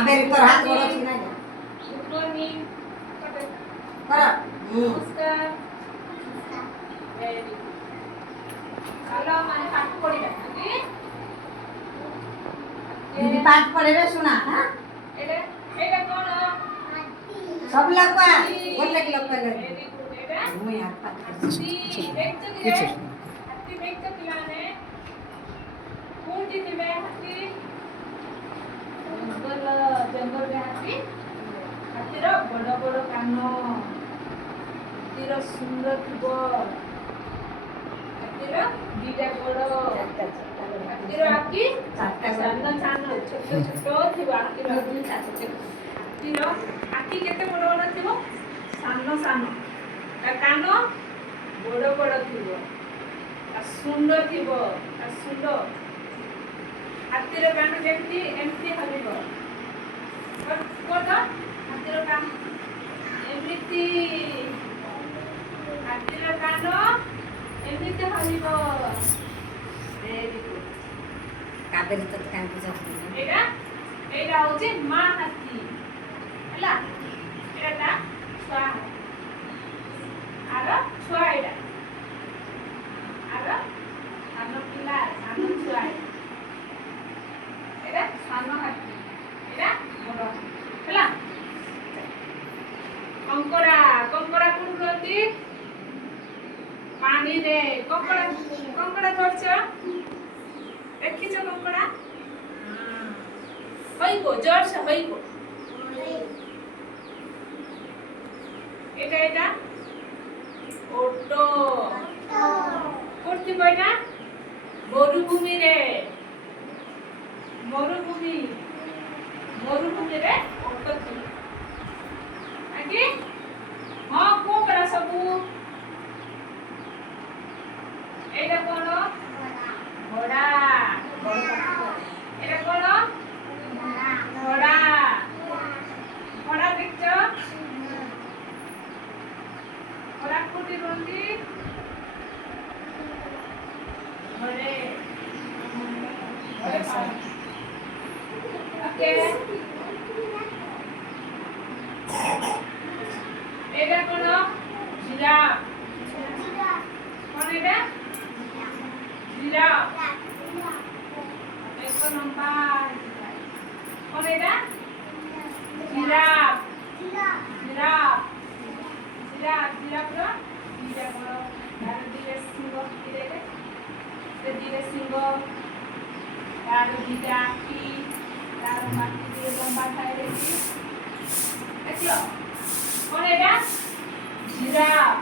अबे तोर हाथ बड़ा छी ना गुड मॉर्निंग कर नमस्कार वेरी चलो माने पाठ पढ़िबा दीदी पाठ पढ़े रे सुना हां एटा एटा कोन सब लोग का बोलते कि लोग पहले वेरी गुड एटा मुई हाथ पाठ हाथी देखते कि रे हाथी देखते पिलाने कोठी दिबे हाथी जंगल में हाथी हाथीर बड़ बड़ कान हाथीर सुंदर थुब हाथीर दीटा गोड़ हाथीर आखि सान सान छोट छोट थिबा हाथीर हाथीर आखि केते बड़ बड़ थिबो सान सान ता कान बड़ बड़ थिबो आ सुंदर थिबो आ सुंदर हाथीर कान जेमती एमती हलिबो कोन हाथीर कान एमती हाथीर कान एमती हलिबो वेरी गुड काबेरी तो कान बुझा एटा एटा होचे मां हाथी हला एटा छुआ आरो छुआ एटा आरो सानो पिला सानो छुआ एटा सानो हाथी एटा बड़ हला कंकड़ा कंकड़ा कोन कहती पानी रे कंकड़ा कंकड़ा धरछ देखिछ कंकड़ा হইগো জর্জ হইগো এটা এটা ওটো করতে কই না মরুভূমি রে মরুভূমি মরুভূমি রে ওটো কি আগে হ্যাঁ কোকড়া সবু এটা কোন ঘোড়া এটা কোন ঘোড়া ঘোড়া দেখছো ঘোড়া কোটি রন্দি ঘরে ওকে এটা কোন জিরাফ কোন এটা জিরাফ এক নম্বর কোন এটা জিরাফ জিরাফ জিরাফ জিরাফ র দিটা বড় তার দিকে সিংহ দিকে সিংহ তার দিকে আঁকি তার বাকি দিয়ে লম্বা খাই রেখি দেখলো কোন এটা জিরাফ